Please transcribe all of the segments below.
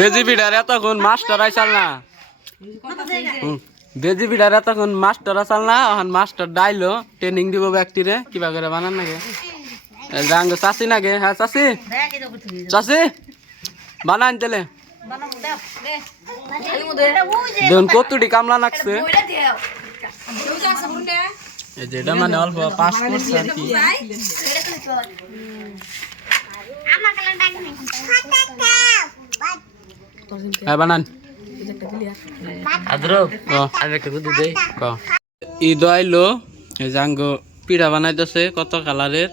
বেজি পিঠার এতক্ষণ মাস্টার আইসাল না বেজি পিঠার এতক্ষণ মাস্টার আসাল না এখন মাস্টার ডাইলো ট্রেনিং দিব ব্যক্তিরে কিবা করে বানান নাকি রাঙ্গ চাষি নাকি হ্যাঁ চাষি চাষি বানান তেলে দেখুন কতটি কামলা লাগছে যেটা মানে অল্প পাস করছে আর কি হ্যাঁ বানান ঈদ আইলো জাঙ্গ পিঠা বানাইতেছে কত কালারের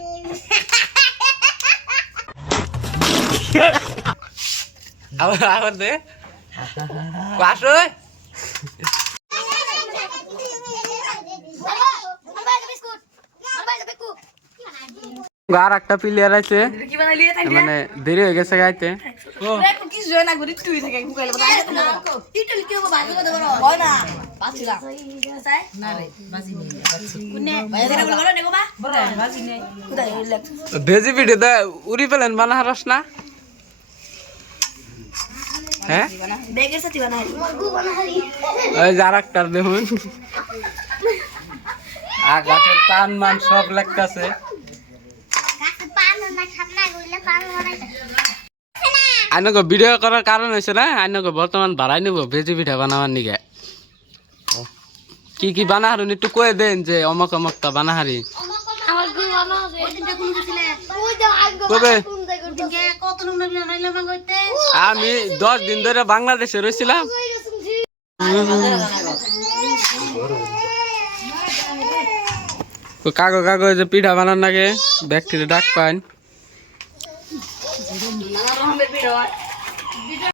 আবার দে আসো আর একটা প্লেয়ার আছে মানে দেরি হয়ে গেছে গাইতে ভেজি পিঠে উড়ি পেলেন বানা হারস না হ্যাঁ ওই যে আর একটা দেখুন গাছের টান মান সব লেখতেছে আইনকে ভিডিও করার কারণ হয়েছে না আইনকে বর্তমান বাড়াই নেব ভেজি পিঠা বানাবার নিগে কি কি বানাহারুন একটু কয়ে দেন যে অমক অমকটা বানাহারি কবে আমি 10 দিন ধরে বাংলাদেশে রয়েছিলাম কাগজ কাগজ পিঠা বানান নাকি ব্যক্তির ডাক পান